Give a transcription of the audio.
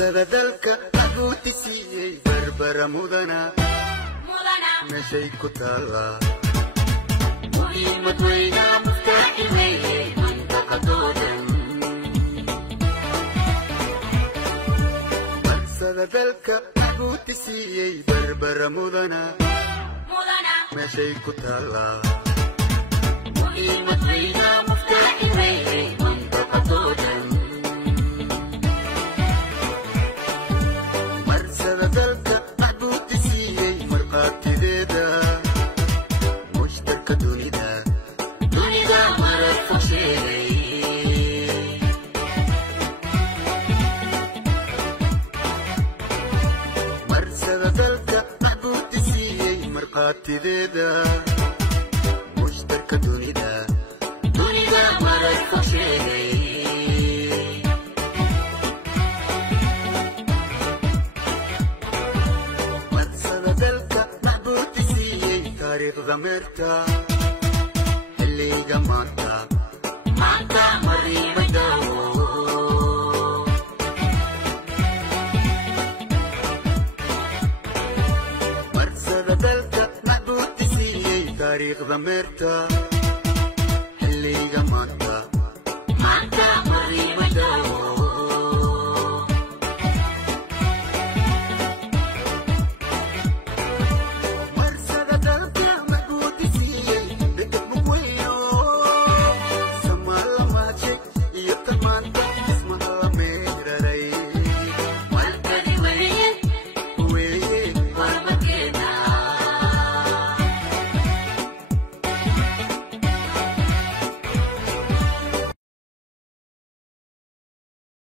marsada dalka abuuti siiyey barbara mudana meeshay ku taallaa muhiimad weyna muftaaxi weeye mantaqadoodan marsada dalka abuuti siiyey barbara mudana meeshay ku taallaa muhiimad weyna muftaaxi weeye mantaqadoodan dalka abuuti siiyey marqaatideeda mushtarka dunida marad fog sheegay marsada dalka abuuti siiyey marqaatideeda mushtarka dunida marad fog sheegay ضميرتا اللي جمعتا معنتا مريم داو مرسل دلتا نعبوتي سيئي تاريخ ضميرتا